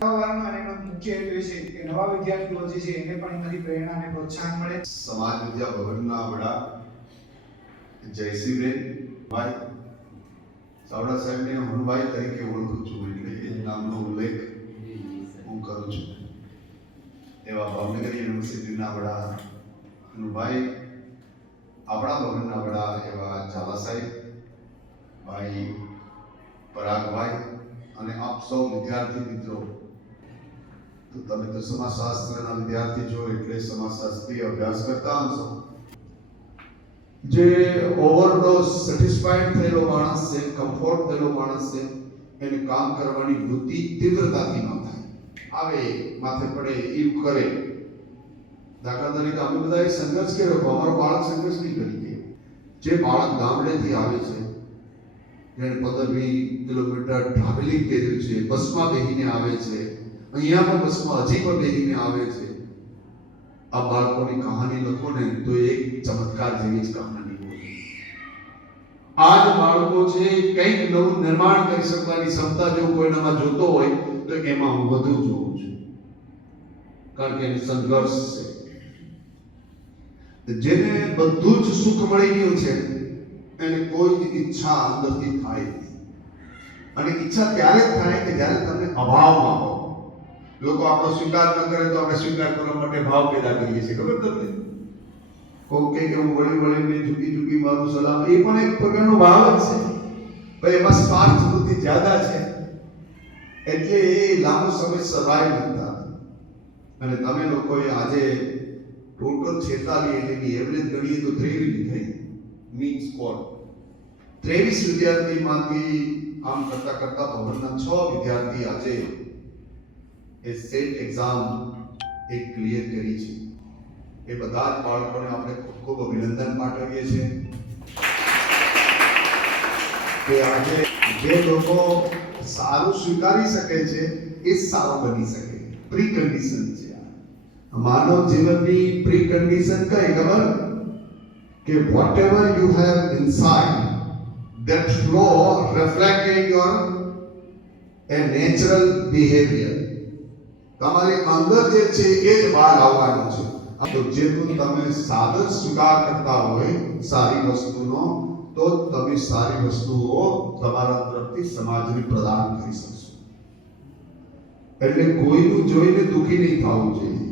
નવાનો અને એનો મુખ્ય હેતુ એ છે કે નવા વિદ્યાર્થીઓ જે છે એને પણ એમાંથી પ્રેરણા અને પ્રોત્સાહન મળે. સમાજ વિદ્યા ભવનના વડા જયસિંહબેન ભાઈ ચાવડા સાહેબને હનુભાઈ તરીકે ઓળખું છું, એટલે એ નામનો ઉલ્લેખ હું કરું છું. એવા ભાવનગર યુનિવર્સિટીના વડા હનુભાઈ, આપણા ભવનના વડા એવા ઝાલા સાહેબ, ભાઈ પરાગભાઈ અને આપ સૌ વિદ્યાર્થી મિત્રો, તો તમે તો સમાજશાસ્ત્રના વિદ્યાર્થી છો એટલે સમાજશાસ્ત્રીય અભ્યાસ કરતા હશો. જે ઓવરડોઝ સેટિસ્ફાઈડ થયેલો માણસ છે, કમ્ફર્ટ થયેલો માણસ છે, એને કામ કરવાની વૃત્તિ તીવ્રતાથી ન થાય, આવે માથે પડે એવું કરે. દાખલા તરીકે અમે બધાએ સંઘર્ષ કર્યો, અમારો બાળક સંઘર્ષ નહીં કરી ગયો. જે બાળક ગામડેથી આવે છે, જેણે 15-20 કિલોમીટર ટ્રાવેલિંગ કર્યું છે, બસમાં બેસીને આવે છે, અહીંયા પણ બસમાં હજી પણ બેસીને આવે છે, આ બાળકોની કહાની લખો ને તો એક ચમત્કાર જેવી જ કહાની હોય. આ જ બાળકો છે, કંઈક નવું નિર્માણ કરી શકવાની ક્ષમતા જો કોઈનામાં જોતો હોય તો એમાં હું વધુ જોઉં છું, કારણ કે એનો સંઘર્ષ છે. જેને બધું જ સુખ મળી ગયું છે એને કોઈ જ ઈચ્છા અંદરથી થાય નહીં, અને ઈચ્છા ત્યારે જ થાય કે જ્યારે તમે અભાવમાં હો. લોકો આપણો સ્વીકાર ન કરે તો આપણે સ્વીકાર કરવા માટે ભાવ પેદા કરીએ છીએ, ખબર તમને? કોક કે હું વળી વળીને ઝૂકી ઝૂકી મારું સલામ, એ પણ એક પ્રકારનો ભાવ જ છે, પણ એમાં સ્વાર્થ વૃત્તિ જ્યાદા છે એટલે એ લાંબો સમય સર્વાઈવ નથી થતા. અને તમે લોકોએ આજે ટોટલ 46 એટલે એવરેજ ગણીએ તો 23 થઈ, મીન સ્કોર 23 વિદ્યાર્થીમાંથી આમ કરતા કરતા ભવનના 6 વિદ્યાર્થી આજે એ સેટ એક્ઝામ એક ક્લિયર કરી છે. એ બધા જ બાળકોને આપણે ખૂબ ખૂબ અભિનંદન પાઠવીએ છીએ કે આજે જે લોકો સારું સ્વીકારી શકે છે એ સારો બની શકે. પ્રી કન્ડિશન છે માનવ જીવનની. પ્રી કન્ડિશન કઈ ખબર? કે whatever you have inside, that flow reflect in your a natural behavior. તમારી અંદર જે છે એ જ બહાર આવવાનું છે. તો જેનું તમે સાદર સ્વીકાર કરતા હોય સારી વસ્તુનો, તો તમે સારી વસ્તુઓ તમારા તરફથી સમાજને પ્રદાન કરી શકશો. એટલે કોઈનું જોઈને દુઃખી નહીં થવું જોઈએ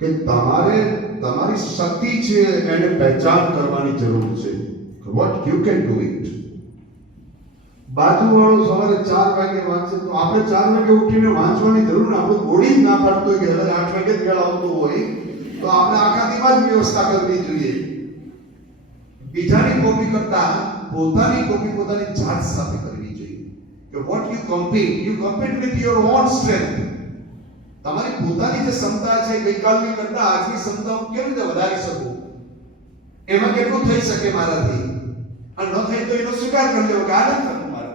કે તમારે તમારી શક્તિ છે એને પહેચાન કરવાની જરૂર છે. what you can do it. બાજુવાળો સવારે 4 વાગે વાંચે તો આપણે 4 વાગે ઉઠીને વાંચવાની જરૂર ને, આપણું બોડી જ ના પાડતું હોય કે હવે 8 વાગે જ વેળ આવતું હોય તો આપણે આખા દિવસ વ્યવસ્થા કરવી જોઈએ. બીજાની કોપી કરતા પોતાની કોપી પોતાની જાત સાથે કરવી જોઈએ. કે what you compete with your own strength. તમારી પોતાની જે ક્ષમતા છે ગઈકાલની કરતા આજની ક્ષમતા કેવી રીતે વધારી શકું, એમાં કેટલું થઈ શકે મારાથી, અને ન થાય તો એનો સ્વીકાર કરી લેવો કે આ નથી થતું મારે.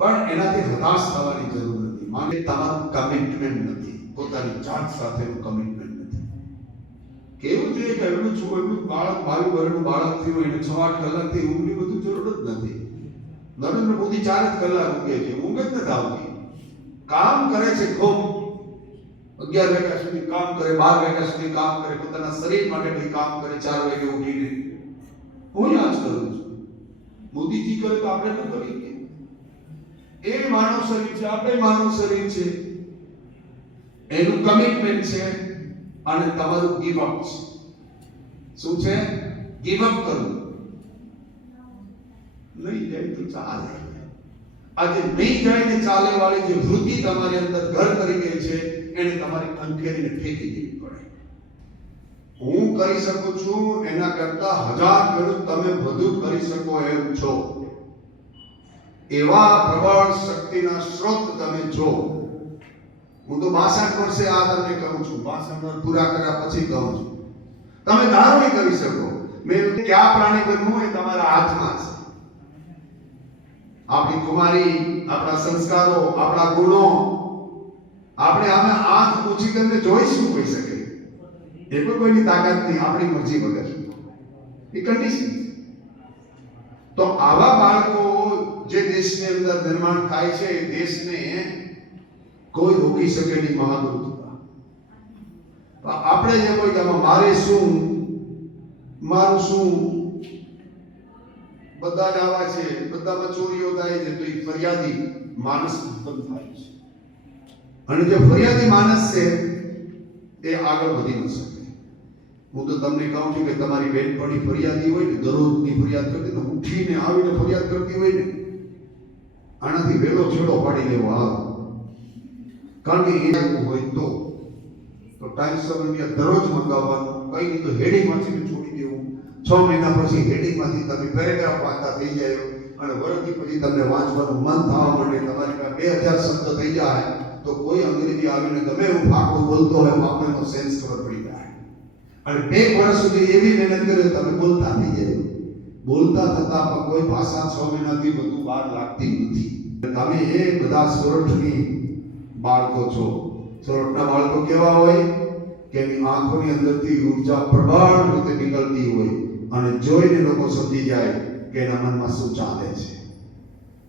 પણ એનાથી હતાશ થવાની જરૂર નથી. માટે તમારું કમિટમેન્ટ નથી, પોતાની જાત સાથેનું કમિટમેન્ટ નથી. કેવું જોઈએ કે એમનું બાળક 22 વર્ષનું બાળક થયું, એને 6-8 કલાકથી ઊંઘની બધું જરૂર જ નથી. નરેન્દ્ર મોદી 4 જ કલાક ઊંઘે છે, ઊંઘ જ નથી આવતી. કામ કરે છે ખૂબ, 11 વાગ્યા સુધી કામ કરે, 12 વાગ્યા સુધી કામ કરે, પોતાના શરીર માટે કંઈ કામ કરે, 4 વાગે ઉઠીને. હું યાદ કરું છું મોદીજી કરે તો આપણે તો કરીએ. એ માનવ શરીર છે, આપણે માનવ શરીર છે, એનું કમિટમેન્ટ છે. અને તમારું ગીવ અપ છે. શું છે? ગીવ અપ કરવું. નહીં જાય તો ચાલે. આજે નહીં જાય ને ચાલે વાળી જે વૃત્તિ તમારી અંદર ઘર કરી ગઈ છે એને તમારી ખંખેરીને ફેંકી દેવી પડે. હું કરી શકું છું એના કરતા 1000 ગણું તમે વધુ કરી શકો એમ છો. એવા પ્રબળ શક્તિના સ્ત્રોત તમે છો. હું તો 62 વર્ષે આ તમને કહું છું, 62 વર્ષ પૂરા કર્યા પછી કહું છું. તમે ધારો નહીં કરી શકો. મેં ક્યાં પ્રાણી બનવું એ તમારા હાથમાં છે. આપણી કુમારી, આપણા સંસ્કારો, આપણા ગુણો, આપણે આમે આંખ ઊંચી કરીને જોઈશું કોઈ શકે એ પણ કોઈની તાકાત નહીં, આપણી મરજી વગર. એ કન્ડિશન. તો આવા બાળકો જે દેશની અંદર નિર્માણ થાય છે એ દેશને કોઈ રોકી શકે નહીં મહાગુરુત્વ. આપણે જે કોઈ કે આમાં મારે શું, મારું શું, બધા આવા છે, બધામાં ચોરીઓ થાય છે, તો એ ફરિયાદી માણસ ઉત્પન્ન થાય છે. અને જે ફરિયાદી માણસ છે એ આગળ વધી ન શકે. હું તો તમને કહું છું કે તમારી બેનપણી ફરિયાદી હોય ને, દરરોજની ફરિયાદ કરતી ને, ઉઠીને આવીને ફરિયાદ કરતી હોય ને, આનાથી વેલો છેડો પાડી લેવો આવે. કારણ કે એ હોય તો ટાઈમ્સ ઓફ ઇન્ડિયા દરરોજ મંગાવવાનું, કઈ નહીં તો હેડિંગમાંથી છોડી દેવું. 6 મહિના પછી હેડિંગમાંથી તમે પેરેગ્રાફ વાંચતા થઈ જાય અને વર્ષથી પછી તમને વાંચવાનું મન થવા માંડે. તમારી પાસે 2000 શબ્દ થઈ જાય તો કોઈ અંગ્રેજી આવીને ગમે એવું ફાકડું બોલતો હોય, આપણે એનો સેન્સ ખબર પડી જાય. અને 2 વર્ષ સુધી એવી મહેનત કરે તમે બોલતા થઈ જાય. બોલતા થતા પણ કોઈ ભાષા 6 મહિનાથી વધુ વાર લાગતી નથી. તમે એ બધા સોરઠની બાળકો છો. સોરઠના બાળકો કેવા હોય કે એની આંખોની અંદરથી ઉર્જા પ્રબળ રીતે નીકળતી હોય અને જોઈને લોકો સમજી જાય કે એના મનમાં શું ચાલે છે.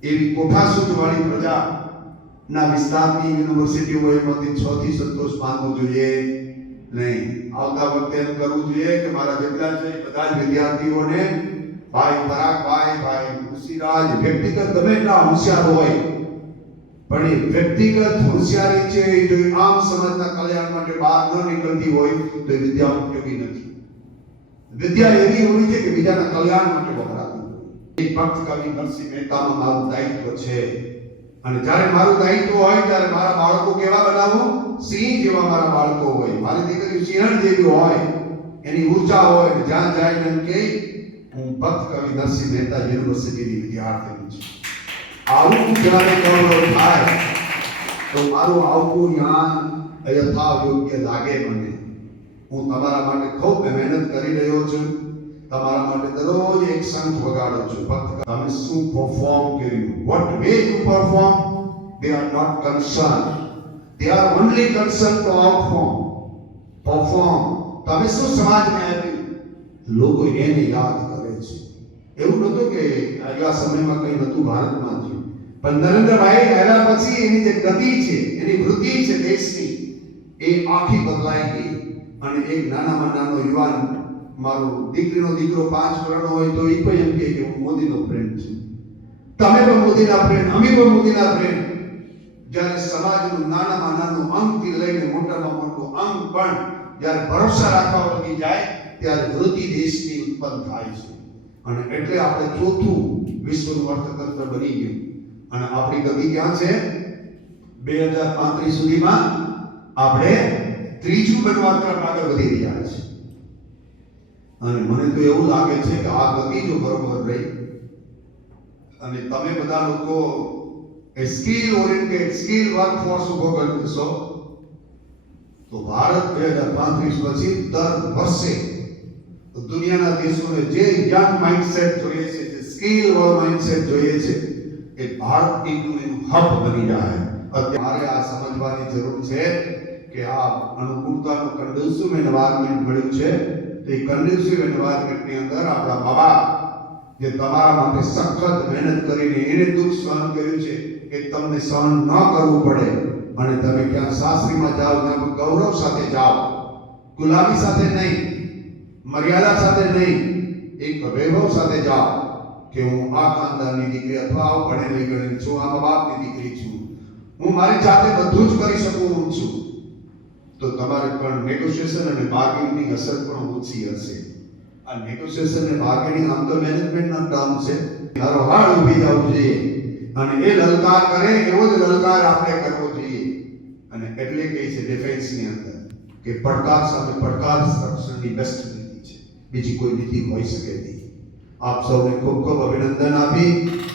એવી કોઠાસૂઝવાળી પ્રજાના વિસ્તારની યુનિવર્સિટીઓ એમાંથી 6 થી સંતોષ માનવો જોઈએ નહીં. આવતા વખતે એમ કરવું જોઈએ કે મારા જેટલા છે બધા જ વિદ્યાર્થીઓને ભાઈ પરાગભાઈ, ભાઈ ઋષિરાજ વ્યક્તિગત ગમે એટલા હોશિયાર હોય પણ એ વ્યક્તિગત હોશિયારી છે એ જો આમ સમાજના કલ્યાણ માટે બહાર ન નીકળતી હોય તો એ વિદ્યા ઉપયોગી નથી. વિદ્યા એવી હોવી છે કે બીજાના કલ્યાણ માટે વપરાતી હોય. એક ભક્ત કવિ નરસિંહ મહેતાનું મારું દાયિત્વ છે અને જ્યારે મારું દાયિત્વ હોય ત્યારે મારા બાળકો કેવા બનાવું? સિંહ જેવા મારા બાળકો હોય. મારી દીકરી સિંહણ જેવી હોય, એની ઊર્જા હોય. જ્યાં જાય એમ કે હું ભક્ત કવિ નરસિંહ મહેતા યુનિવર્સિટીની વિદ્યાર્થી છું. આવું જ્યારે ગૌરવ થાય તો મારું આવું જ્ઞાન યથાવ યોગ્ય લાગે મને. હું તમારા માટે ખૂબ મહેનત કરી રહ્યો છું. તમારા માટે દરરોજ એક શંખ વગાડું છું. ફક્ત તમે શું પરફોર્મ કર્યું, what way you perform, they are not concerned. They are only concerned to perform. તમે શું સમાજને આપ્યું, લોકો એને યાદ કરે છે. એવું નહોતું કે આગલા સમયમાં કંઈ નહોતું ભારતમાં થયું, પણ નરેન્દ્રભાઈ આવ્યા પછી એની જે ગતિ છે, એની વૃદ્ધિ છે દેશની, એ આખી બદલાઈ ગઈ. અને એક નાનામાં નાનો યુવાન, મારો દીકરીનો દીકરો 5 વર્ષનો હોય તો એ પણ એમ કહે કે હું મોદીનો ફ્રેન્ડ છું. તમે પણ મોદીના ફ્રેન્ડ, અમે પણ મોદીના ફ્રેન્ડ. જ્યારે સમાજનું નાનામાં નાનું અંગથી લઈને મોટામાં મોટું અંગ પણ જ્યારે ભરોસા રાખવા વળી જાય ત્યારે વૃદ્ધિ દેશની ઉત્પન્ન થાય છે. અને એટલે આપણે ચોથું વિશ્વનું અર્થતંત્ર બની ગયું અને આપણી ગતિ ક્યાં છે? 2035 સુધીમાં આપણે ત્રીજું બનવા તરફ આગળ વધી રહ્યા છે. અને મને તો એવું લાગે છે કે આ ગતિ જો બરોબર રહી અને તમે બધા લોકો સ્કિલ ઓરિએન્ટેડ, સ્કિલ વર્કફોર્સ ઉભો કરી દેશો તો ભારત 2035 પછી દર વર્ષે દુનિયાના દેશોને જે યંગ માઇન્ડસેટ જોઈએ છે, જે સ્કિલ વાળો માઇન્ડસેટ જોઈએ છે, એ ભારત એનું હબ બની જાય. અત્યારે આ સમજવાની જરૂર છે કે આ અનુકૂળતાનું કન્ડ્યુસિવ એન્વાયરમેન્ટ મળ્યું છે. તો એ કન્ડ્યુસિવ એન્વાયરમેન્ટની અંદર આપણા મા બાપ જે તમારા માટે સખત મહેનત કરીને એને દુઃખ સહન કર્યું છે એ તમને સહન ન કરવું પડે અને તમે ક્યાં સાસરીમાં જાઓ ત્યાં ગૌરવ સાથે જાઓ, ગુલામી સાથે નહીં, મર્યાદા સાથે નહીં, એક વૈભવ સાથે જાઓ કે હું આ ખાનદાનની દીકરી અથવા આ ભણેલી ગણેલી છું, આ મા બાપની દીકરી છું, હું મારી જાતે બધું જ કરી શકું છું. તો તમારે પણ નેગોશિએશન અને બાર્ગેનિંગ અસર પણ ઓછી હશે. આ નેગોશિએશન અને બાર્ગેનિંગ આમ તો મેનેજમેન્ટના કામ છે. તારો હાળ ઊભી જવું જોઈએ અને એ લલકાર કરે એવો જ લલકાર આપણે કરવો જોઈએ. અને એટલે કહે છે ડિફેન્સની અંદર કે પડકાર સામે પડકાર રક્ષણની બેસ્ટ નીતિ છે, બીજી કોઈ નીતિ હોઈ શકે નહીં. આપ સૌને ખૂબ ખૂબ અભિનંદન આપી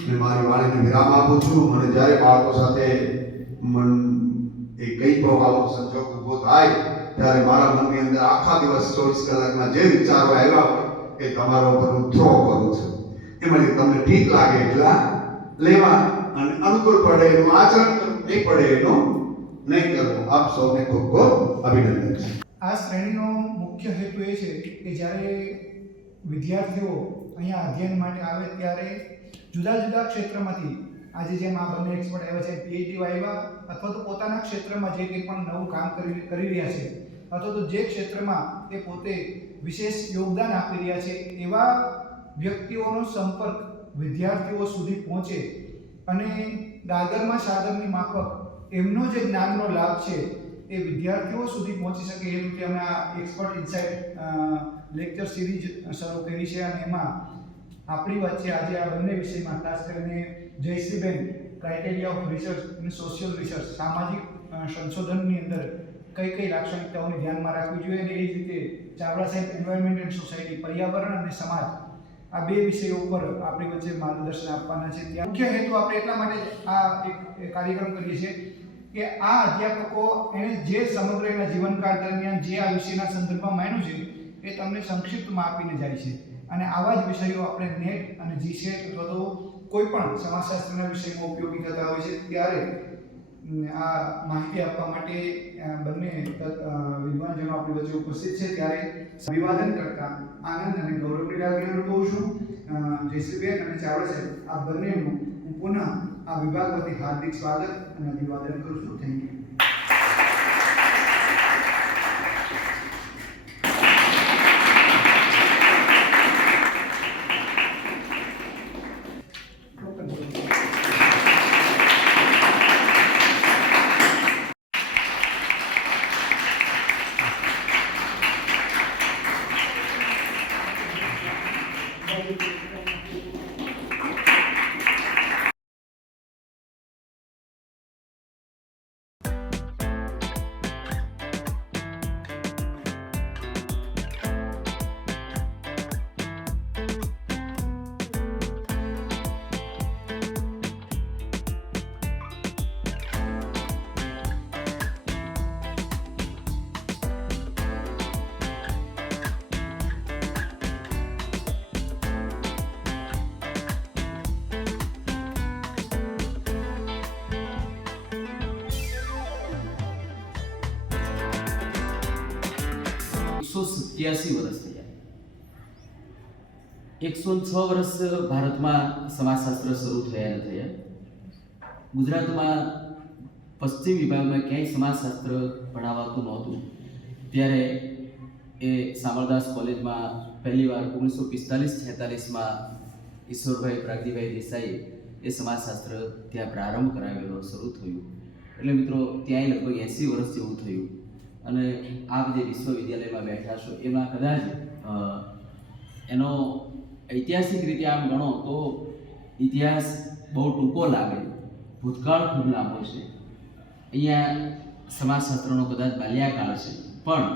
અને મારી વાણીને વિરામ આપું છું. મને જ્યારે બાળકો સાથે એ કઈ પણ આવો સંજોગ ઊભો થાય ત્યારે મારા મનની અંદર આખા દિવસ 24 કલાકમાં જે વિચારો આવ્યા હોય એ તમારા ઉપર હું થ્રો કરું છું. એમાંથી તમને ઠીક લાગે એટલા લેવા અને અનુકૂળ પડે એનું આચરણ કરવું, નહીં પડે એનું નહીં કરવું. આપ સૌને ખૂબ ખૂબ અભિનંદન. આ શ્રેણીનો મુખ્ય હેતુ એ છે કે જ્યારે વિદ્યાર્થીઓ અહીંયા અધ્યયન માટે આવે ત્યારે જુદા જુદા ક્ષેત્રમાંથી આજે જેમ આ બંને એક્સપર્ટ આવ્યા છે, પીએચડી આવ્યા અથવા તો પોતાના ક્ષેત્રમાં જે કંઈ પણ નવું કામ કરી રહ્યા છે અથવા તો જે ક્ષેત્રમાં તે પોતે વિશેષ યોગદાન આપી રહ્યા છે એવા વ્યક્તિઓનો સંપર્ક વિદ્યાર્થીઓ સુધી પહોંચે અને દાદરમાં સાગરની માફક એમનો જે જ્ઞાનનો લાભ છે એ વિદ્યાર્થીઓ સુધી પહોંચી શકે એ રીતે અમે આ એક્સપર્ટ ઇનસાઇટ લેક્ચર સિરીઝ શરૂ કરી છે અને એમાં આપણી વચ્ચે આજે આ બંને વિષયમાં ખાસ કરીને જયશ્રીબેન ક્રાઇટેરિયા ઓફ રિસર્ચ અને સોશિયલ રિસર્ચ સામાજિક સંશોધનની અંદર કઈ કઈ લાક્ષણિકતાઓને ધ્યાનમાં રાખવી જોઈએ અને એ જ રીતે ચાવડા સાહેબ એન્વાયરમેન્ટ એન્ડ સોસાયટી પર્યાવરણ અને સમાજ આ બે વિષયો ઉપર આપણી વચ્ચે માર્ગદર્શન આપવાના છે. ત્યાં મુખ્ય હેતુ આપણે એટલા માટે આ એક કાર્યક્રમ કરીએ છીએ કે આ અધ્યાપકો એણે જે સમગ્ર એના જીવનકાળ દરમિયાન જે આ વિષયના સંદર્ભમાં માન્યું છે એ તમને સંક્ષિપ્તમાં આપીને જાય છે અને આવા જ વિષયો આપણે નેટ અને જીસેટ અથવા તો કોઈ પણ સમાજશાસ્ત્રના વિષયમાં ઉપયોગી થતા હોય છે ત્યારે આ માહિતી આપવા માટે બંને વિદ્વાનજનો આપણી વચ્ચે ઉપસ્થિત છે. ત્યારે અભિવાદન કરતા આનંદ અને ગૌરવની લાગણી અનુભવું છું. જયશ્રીબેન અને ચાવડા સાહેબ આ બંનેનું હું પુનઃ આ વિભાગ વતી હાર્દિક સ્વાગત અને અભિવાદન કરું છું. Thank you. વર્ષ થયા. 106 વર્ષ ભારતમાં સમાજશાસ્ત્ર શરૂ થયા. ગુજરાતમાં પશ્ચિમ વિભાગમાં ક્યાંય સમાજશાસ્ત્ર ભણાવાતું નહોતું. ત્યારે એ સામરદાસ કોલેજમાં પહેલીવાર 1945-46માં ઈશ્વરભાઈ પ્રાગદીભાઈ દેસાઈએ એ સમાજશાસ્ત્ર ત્યાં પ્રારંભ કરાવેલો, શરૂ થયું. એટલે મિત્રો ત્યાં લગભગ 80 વર્ષ જેવું થયું. અને આપ જે વિશ્વવિદ્યાલયમાં બેઠા છો એમાં કદાચ એનો ઐતિહાસિક રીતે આમ ગણો તો ઇતિહાસ બહુ ટૂંકો લાગે, ભૂતકાળ ખૂબ લાંબો છે. અહીંયા સમાજશાસ્ત્રનો કદાચ બાલ્યકાળ છે, પણ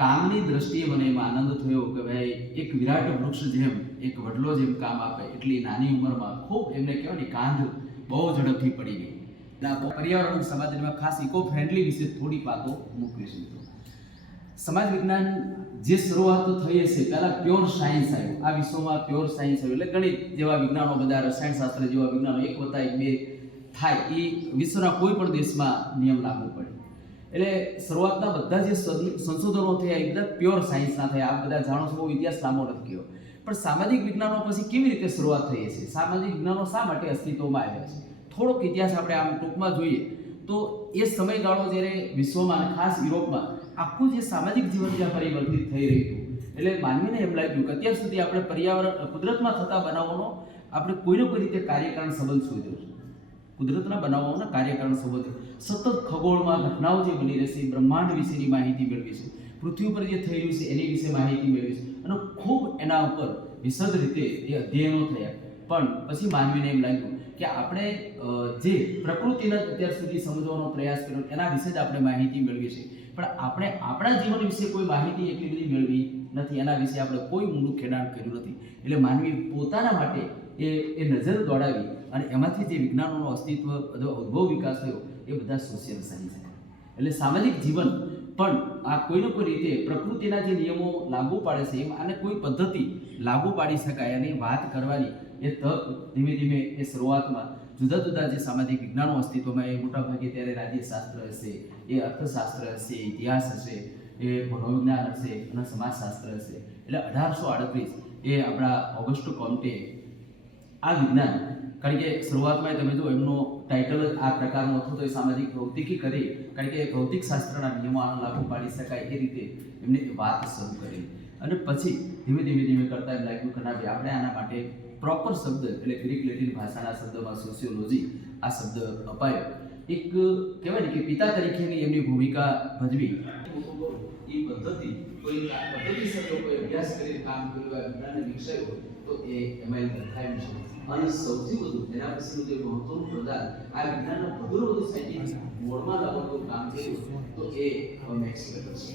કામની દ્રષ્ટિએ મને એમાં આનંદ થયો કે ભાઈ એક વિરાટ વૃક્ષ જેમ, એક વડલો જેમ કામ આપે એટલી નાની ઉંમરમાં ખૂબ એમને કહેવાય ને કાંધ બહુ ઝડપથી પડી ગઈ. પર્યાવરણ સમાજમાં ખાસ ઇકો ફ્રેન્ડલી વિશે થોડીક વાતો મૂકીશું. સમાજ વિજ્ઞાન જે શરૂઆત થઈ હશે, પહેલાં પ્યોર સાયન્સ આવ્યું, આ વિશ્વમાં પ્યોર સાયન્સ આવ્યું એટલે ગણિત જેવા વિજ્ઞાનો, બધા રસાયણશાસ્ત્ર જેવા વિજ્ઞાનો 1+1 થાય એ વિશ્વના કોઈ પણ દેશમાં નિયમ લાગુ પડે. એટલે શરૂઆતના બધા જે સંશોધનો થયા એ બધા પ્યોર સાયન્સના થયા. આપ બધા જાણો છો, બહુ ઇતિહાસ લાંબો નથી ગયો. પણ સામાજિક વિજ્ઞાનો પછી કેવી રીતે શરૂઆત થઈ છે, સામાજિક વિજ્ઞાનો શા માટે અસ્તિત્વમાં આવ્યા છે, થોડોક ઇતિહાસ આપણે આમ ટૂંકમાં જોઈએ તો એ સમયગાળો જ્યારે વિશ્વમાં અને ખાસ યુરોપમાં આખું જે સામાજિક જીવન જ્યાં પરિવર્તિત થઈ રહ્યું હતું, એટલે માનવીને એમ લાગ્યું કે અત્યાર સુધી આપણે પર્યાવરણ, કુદરતમાં થતા બનાવોનો આપણે કોઈને કોઈ રીતે કાર્યકારણ સંબંધ શોધ્યો છે. કુદરતના બનાવોના કાર્યકારણ સંબંધ સતત ખગોળમાં ઘટનાઓ જે બની રહેશે, બ્રહ્માંડ વિશેની માહિતી મેળવી છે, પૃથ્વી ઉપર જે થઈ રહ્યું છે એની વિશે માહિતી મેળવી છે અને ખૂબ એના ઉપર વિશદ રીતે એ અધ્યયનો થયા. પણ પછી માનવીને એમ લાગ્યું કે આપણે જે પ્રકૃતિને અત્યાર સુધી સમજવાનો પ્રયાસ કર્યો એના વિશે જ આપણે માહિતી મેળવી છે, પણ આપણે આપણા જીવન વિશે કોઈ માહિતી એટલી બધી મેળવી નથી, એના વિશે આપણે કોઈ ઊંડું ખેડાણ કર્યું નથી. એટલે માનવી પોતાના માટે એ નજર દોડાવી અને એમાંથી જે વિજ્ઞાનોનો અસ્તિત્વ, બધો ઉદ્ભવ વિકાસ થયો એ બધા સોશિયલ સાયન્સ. એટલે સામાજિક જીવન પણ આ કોઈને કોઈ રીતે પ્રકૃતિના જે નિયમો લાગુ પાડે છે એમ આને કોઈ પદ્ધતિ લાગુ પાડી શકાય અને વાત કરવાની એ તક ધીમે ધીમે એ શરૂઆતમાં જુદા જુદા જે સામાજિક વિજ્ઞાનો અસ્તિત્વમાં એ મોટાભાગે ત્યારે રાજ્યશાસ્ત્ર હશે, એ અર્થશાસ્ત્ર હશે, ઇતિહાસ હશે, એ મનોવિજ્ઞાન હશે અને સમાજશાસ્ત્ર હશે. એટલે 1838 એ આપણા ઓગસ્ટ કોમ્ટે આ વિજ્ઞાન કારણ કે શરૂઆતમાં તમે જો એમનો ટાઇટલ જ આ પ્રકારનો હતો તો એ સામાજિક ભૌતિકી કરી, કારણ કે ભૌતિક શાસ્ત્રના નિયમો આનો લાગુ પાડી શકાય એ રીતે એમને વાત શરૂ કરી. અને પછી ધીમે કરતાં એમ લાગ્યું કે ના ભાઈ આપણે આના માટે પ્રોપર શબ્દ એટલે ગ્રીક લેટિન ભાષાના શબ્દમાં સોશિયોલોજી આ શબ્દ અપાયો. એક કહેવાય ને કે પિતા તરીકેની એમની ભૂમિકા ભજવી. એ પદ્ધતિ કોઈ પદ્ધતિસર કોઈ અભ્યાસ કરીને કામ કર્યું આ વિજ્ઞાનને વિકસાવ્યું તો એ એમાં દર્શાવ્યું છે. અને સૌથી વધુ એના પછીનું જે મહત્વનું પ્રદાન આ વિજ્ઞાનના વધુ સાયન્ટિફિક મોડમાં લાવવાનું કામ થયું તો એ મેક્સ વેબર છે.